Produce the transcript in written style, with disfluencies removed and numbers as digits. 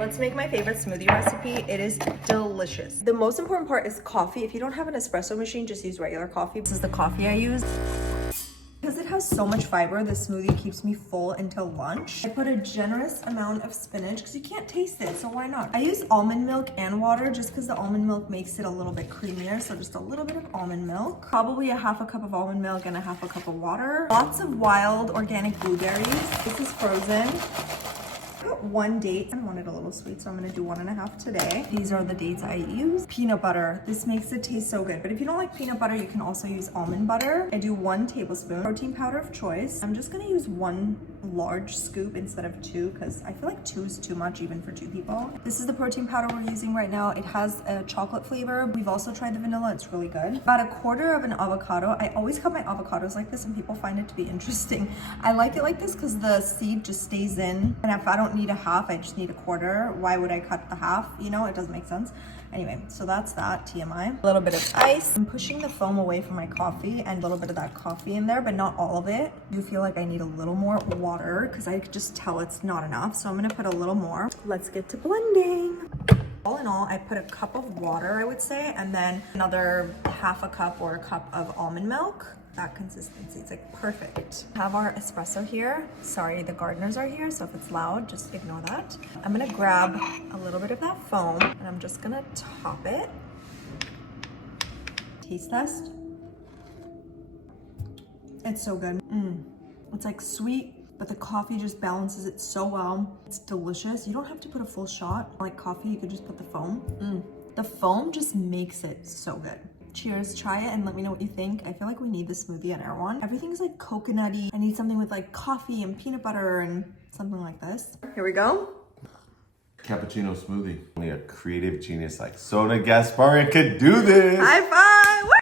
let's make my favorite smoothie recipe. It is delicious. The most important part is coffee. If you don't have an espresso machine, just use regular coffee. This is the coffee I use. Because it has so much fiber, this smoothie keeps me full until lunch. I put a generous amount of spinach because you can't taste it, so why not? I use almond milk and water just because the almond milk makes it a little bit creamier, so just a little bit of almond milk. Probably a half a cup of almond milk and a half a cup of water. Lots of wild organic blueberries. This is frozen. I got 1 date. I wanted a little sweet, so I'm gonna do 1.5 today. These are the dates I use. Peanut butter. This makes it taste so good. But if you don't like peanut butter, you can also use almond butter. I do 1 tablespoon. Protein powder of choice. I'm just gonna use 1 large scoop instead of 2 because I feel like 2 is too much even for 2 people. This is the protein powder we're using right now. It has a chocolate flavor. We've also tried the vanilla. It's really good. About 1/4 of an avocado. I always cut my avocados like this and people find it to be interesting. I like it like this because the seed just stays in. And if I don't need a half, I just need 1/4. Why would I cut the half? You know, it doesn't make sense. Anyway, so that's that, TMI. A little bit of ice. I'm pushing the foam away from my coffee and a little bit of that coffee in there, but not all of it. I do feel like I need a little more water because I could just tell it's not enough. So I'm gonna put a little more. Let's get to blending. All in all, I put a cup of water, I would say, and then another half a cup or a cup of almond milk. That consistency, it's like perfect. Have our espresso here. Sorry, the gardeners are here, so if it's loud, just ignore that. I'm gonna grab a little bit of that foam and I'm just gonna top it. Taste test. It's so good. It's like sweet, but the coffee just balances it so well. It's delicious. You don't have to put a full shot. Like coffee, you could just put the foam. The foam just makes it so good. Cheers, try it and let me know what you think. I feel like we need this smoothie at Erewhon. Everything's like coconutty. I need something with like coffee and peanut butter and something like this. Here we go. Cappuccino smoothie. Only a creative genius like Soda Gasparin could do this. High five!